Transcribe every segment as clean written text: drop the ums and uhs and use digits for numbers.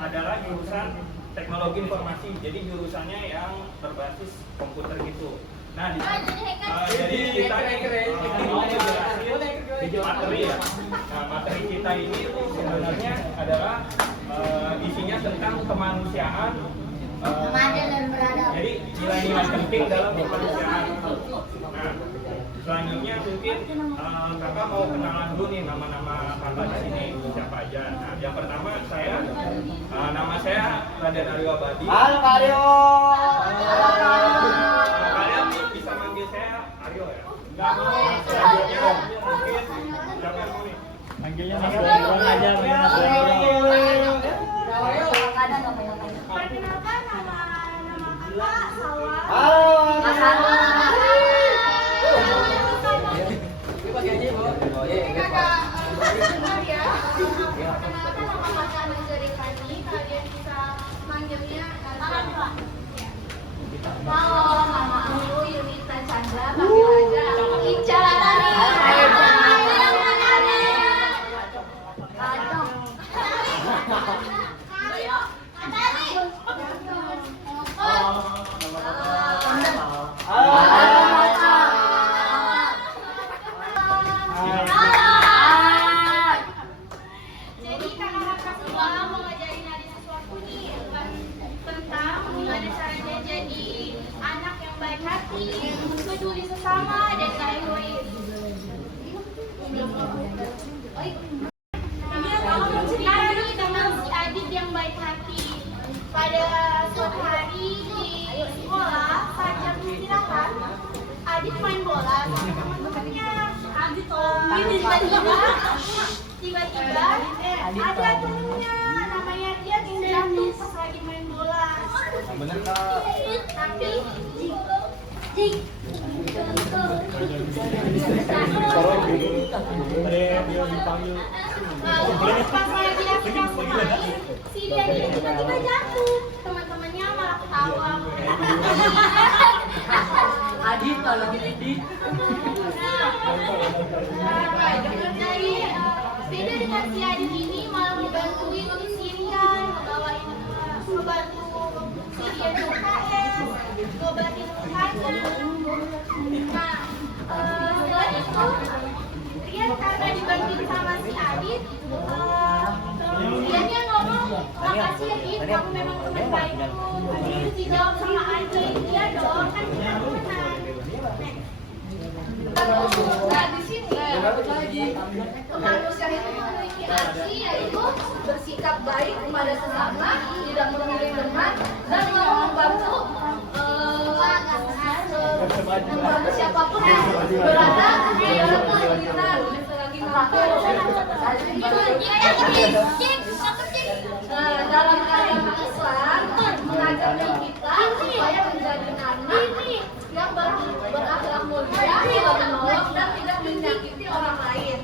adalah jurusan teknologi informasi. Jadi jurusannya yang berbasis komputer gitu. Nah, jadi kita mau menjelaskan materi ya. Nah, materi kita ini tuh sebenarnya adalah isinya tentang kemanusiaan. Jadi nilai-nilai penting dalam kemanusiaan. Nah, selanjutnya mungkin kakak mau kenalan dulu nih nama-nama kakak di sini siapa aja. Nah, yang pertama nama saya Raden Aryo Abadi. Halo Kak Aryo. Kalian bisa manggil saya Aryo ya? Enggak mau. Selanjutnya mungkin siapa yang mau nih? Manggilnya Mas Aryo aja, Mas Aryo. Perkenalkan nama kakak Sawa. Halo Mas Sawa. Benar ya. Perkenalkan nama kakak Nazari Kani. Kalian bisa manggilnya Nazari. Halo, nama aku Yunita Chandra. Panggil aja Ica. Jadi kakak Sawa mau ngajarin adik sesuatu nih tentang gimana caranya jadi anak yang baik hati, peduli sesama dan gak egois. Cerita nih tentang si Adit yang baik hati. Pada suatu hari di sekolah saat jam istirahat, Adit main bola sama teman-temannya. Tiba-tiba ada temennya namanya dia jatuh pas lagi main bola. Bener Kak. Tapi pas lagi asik main, si dia ini tiba-tiba jatuh. Teman-temannya malah ketawa. Adit kalau Adit. Beda dengan si Adit ini malah ngebantuin si Rian, ngebantu si Rian UKS, ngobatin lukanya. Nah, setelah itu Rian karena dibantuin sama si Adit, Riannya ngomong, makasih ya Adit, kamu memang teman baikku. Terus dijawab sama Adit, iya dong, kan kita temenan. Nah, di sini kemanusiaan itu memiliki arti yaitu bersikap baik kepada sesama, tidak memilih teman, dan mau membantu siapapun yang berada di dalam kesulitan. Dalam agama Islam mengajarkan kita supaya menjadi anak yang berakhlak mulia, tidak menolong dan tidak menyakiti orang lain.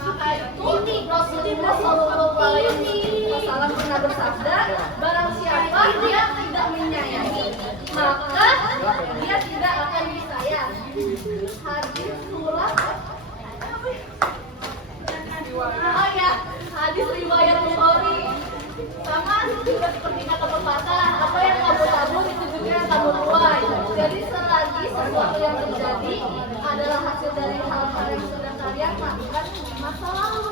Maka itu Rasulullah SAW pernah bersabda, barang siapa yang tidak menyayangi, maka dia tidak akan disayang. Hadis surah. Oh ya, hadis riwayat Bukhari. Sama juga seperti kata pepatah, apa yang kamu tabur itu juga yang kamu tuai. Jadi selagi sesuatu yang terjadi adalah hasil dari hal-hal yang sudah kalian lakukan di masa lalu.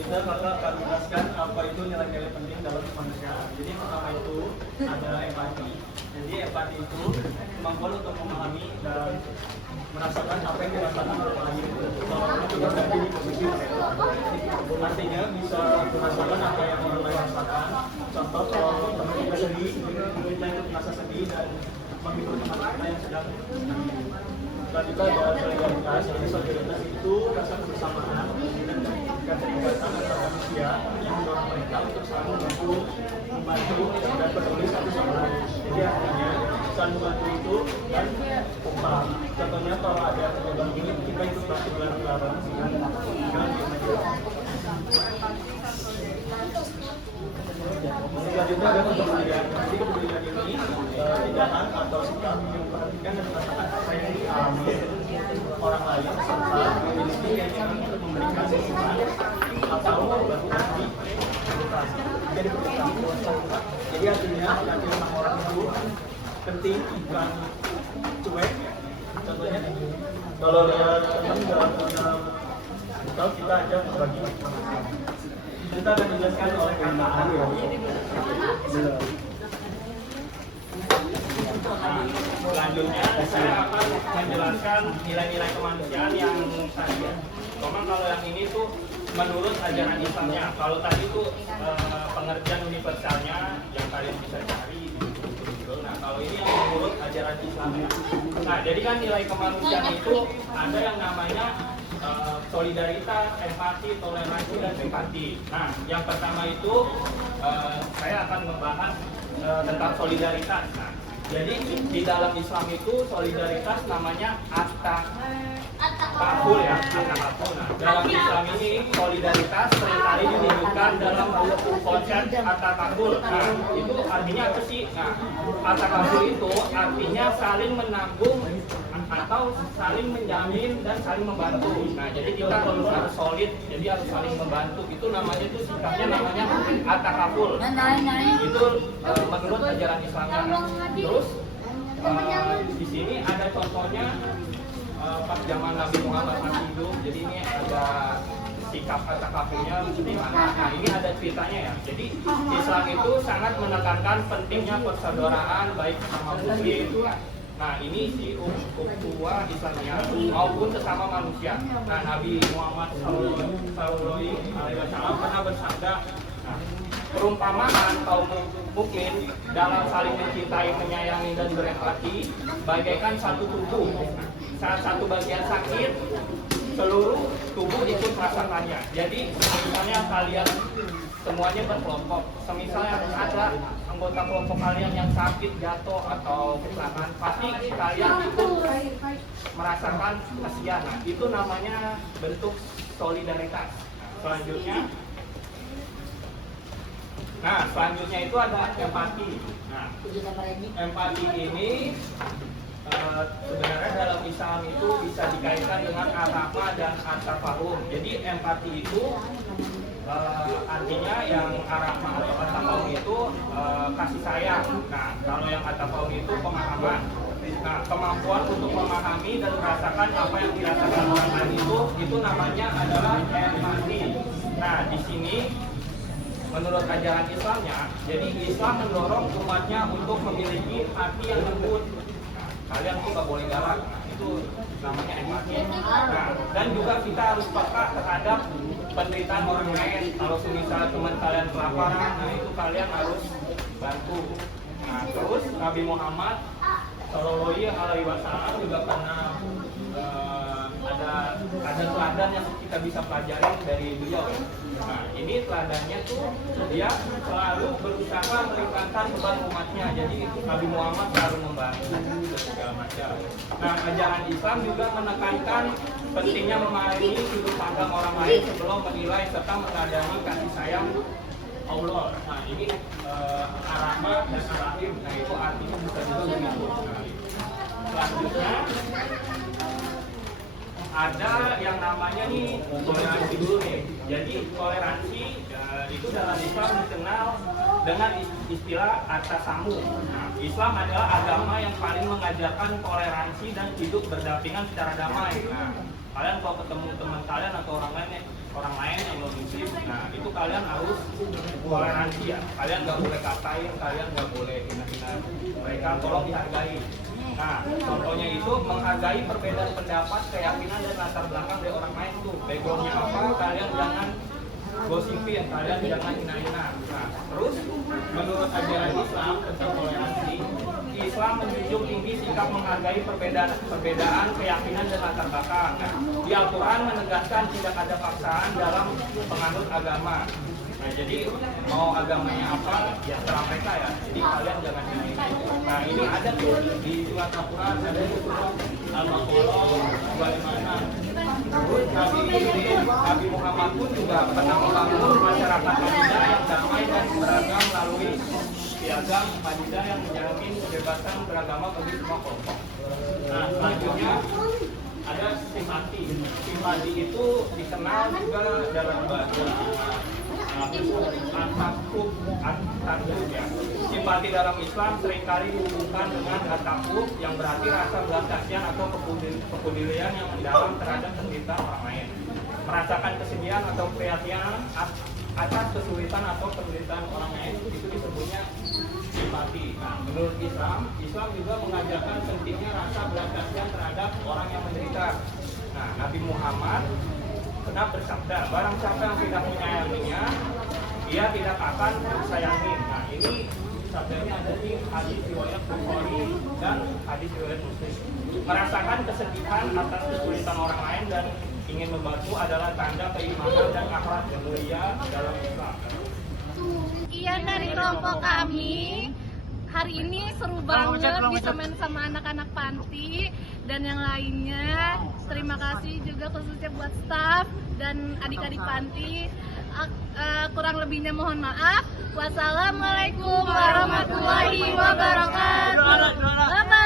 Kita akan menjelaskan apa itu nilai-nilai penting dalam kemanusiaan. Jadi pertama itu ada empati. Jadi empati itu kemampuan untuk memahami dan merasakan apa yang dirasakan oleh orang lain. Itu berarti di posisi mereka. Artinya bisa merasakan apa yang orang lain rasakan. Contoh kalau teman kita sedih, kita ikut merasa sedih dan menghibur teman kita yang sedang sedih. Dan juga ada solidaritas. Jadi solidaritas itu rasa kebersamaan dan keterikatan antara manusia yang mendorong mereka untuk selalu membantu dan peduli satu sama lain. Jadi artinya saling membantu itu dan kompak. Contohnya kalau ada kejadian ini kita ikut bantu bareng-bareng dengan selanjutnya ada kepedulian. Jadi kepedulian ini tindakan atau sikap yang memperhatikan dan merasakan apa yang memahami orang lain serta memiliki keinginan untuk memberikan dukungan atau bantuan di edukasi. Jadi artinya nanti orang itu penting bukan cuek. Contohnya kalau lihat teman dalam atau kita aja berbagi. Kita akan dijelaskan oleh kakak selanjutnya saya akan menjelaskan nilai-nilai kemanusiaan yang tadi ya. Memang kalau yang ini tuh menurut ajaran Islamnya. Kalau tadi tuh pengertian universalnya yang kalian bisa cari di Google. Nah kalau ini yang menurut ajaran Islamnya. Nah jadi kan nilai kemanusiaan itu ada yang namanya solidaritas, empati, toleransi, dan simpati. Nah yang pertama itu saya akan membahas tentang solidaritas. Nah, jadi di dalam Islam itu solidaritas namanya at-takaful ya, at-takaful. Nah, dalam Islam ini solidaritas seringkali diwujudkan dalam konsep at-takaful. Nah, itu artinya apa sih? Nah, at-takaful itu artinya saling menanggung atau saling menjamin dan saling membantu. Nah, jadi kita harus solid, jadi harus saling membantu. Itu namanya itu sikapnya namanya at-takaful. Itu menurut ajaran Islamnya. Terus di sini ada contohnya pas zaman Nabi Muhammad masih hidup. Jadi ini ada sikap at-takafulnya di mana. Nah, ini ada ceritanya ya. Jadi Islam itu sangat menekankan pentingnya persaudaraan baik sama muslim. Nah ini si ukhuwah Islamiyah maupun sesama manusia. Nah Nabi Muhammad SAW pernah bersabda, nah, perumpamaan kaum mukmin dalam saling mencintai, menyayangi dan berempati bagaikan satu tubuh. Saat satu bagian sakit, seluruh tubuh ikut merasakannya. Jadi misalnya kalian semuanya berkelompok. Misalnya ada anggota kelompok kalian yang sakit, jatuh atau kecelakaan, pasti kalian ikut merasakan kasihan. Nah, itu namanya bentuk solidaritas. Selanjutnya itu ada empati. Nah, empati ini sebenarnya dalam Islam itu bisa dikaitkan dengan arafah dan at-tafahum. Jadi empati itu artinya yang arafah atau at-tafahum itu kasih sayang. Nah, kalau yang at-tafahum itu pemahaman. Nah, kemampuan untuk memahami dan merasakan apa yang dirasakan orang lain itu namanya adalah empati. Nah, di sini menurut ajaran Islamnya, jadi Islam mendorong umatnya untuk memiliki hati yang lembut. Kalian tuh gak boleh galak, nah, itu namanya empati. Nah, dan juga kita harus peka terhadap penderitaan orang lain. Kalau misalnya teman kalian kelaparan, nah itu kalian harus bantu. Nah, terus Nabi Muhammad Shallallahu Alaihi Wasallam juga pernah ada teladan yang kita bisa pelajari dari beliau. Nah, ini teladannya tuh dia selalu berusaha meringankan beban umatnya. Jadi Nabi Muhammad selalu membantu segala macam. Nah, ajaran Islam juga menekankan pentingnya memahami sudut pandang orang lain sebelum menilai serta meneladani kasih sayang Allah. Nah, ini Ar-Rahman dan Ar-Rahim. Nah, itu artinya bukan itu begitu. Selanjutnya ada yang namanya nih toleransi dulu nih. Jadi toleransi itu dalam Islam dikenal dengan istilah at-tasamuh. Nah, Islam adalah agama yang paling mengajarkan toleransi dan hidup berdampingan secara damai. Nah, kalian kalau ketemu teman kalian atau orang lain yang non muslim, nah itu kalian harus toleransi ya. Kalian nggak boleh katain, kalian nggak boleh hina-hina mereka, tolong dihargai. Nah, contohnya itu menghargai perbedaan pendapat, keyakinan dan latar belakang dari orang lain tuh. Backgroundnya apa, kalian jangan gosipin, kalian jangan hina-hina. Nah, terus menurut ajaran Islam tentang toleransi, Islam menjunjung tinggi sikap menghargai perbedaan keyakinan dan latar belakang. Nah, di Al-Quran menegaskan tidak ada paksaan dalam penganut agama. Nah, jadi mau agamanya apa, ya terang mereka ya. Jadi kalian jangan ini. Nah, ini ada tuh di surat Al-Quran, ada di surat Al-Baqarah, bagaimana. Terus Nabi Muhammad pun juga pernah membangun masyarakat Madinah yang damai dan beragam melalui piagam Madinah yang menjamin kebebasan beragama bagi semua kelompok. Nah, selanjutnya Simpati itu dikenal juga dalam bahasa at-takub ya. Simpati dalam Islam seringkali dihubungkan dengan at-takub yang berarti rasa belas kasihan atau kepedulian yang mendalam terhadap penderitaan orang lain. Merasakan kesedihan atau keprihatinan atas kesulitan atau penderitaan orang lain itu disebutnya simpati. Nah, menurut Islam juga mengajarkan pentingnya rasa belas kasihan terhadap orang yang menderita. Nah, Nabi Muhammad pernah bersabda, barang siapa yang tidak menyayanginya, dia tidak akan disayangi. Nah, ini sabdanya ada di hadis riwayat Bukhari dan hadis riwayat Muslim. Merasakan kesedihan atas kesulitan orang lain dan ingin membantu adalah tanda keimanan dan akhlak yang mulia dalam Islam. Sekian dari kelompok kami. Hari ini seru banget bisa main sama anak-anak panti dan yang lainnya. Terima kasih juga khususnya buat staff dan adik-adik panti. Kurang lebihnya mohon maaf. Wassalamualaikum warahmatullahi wabarakatuh. Bye-bye.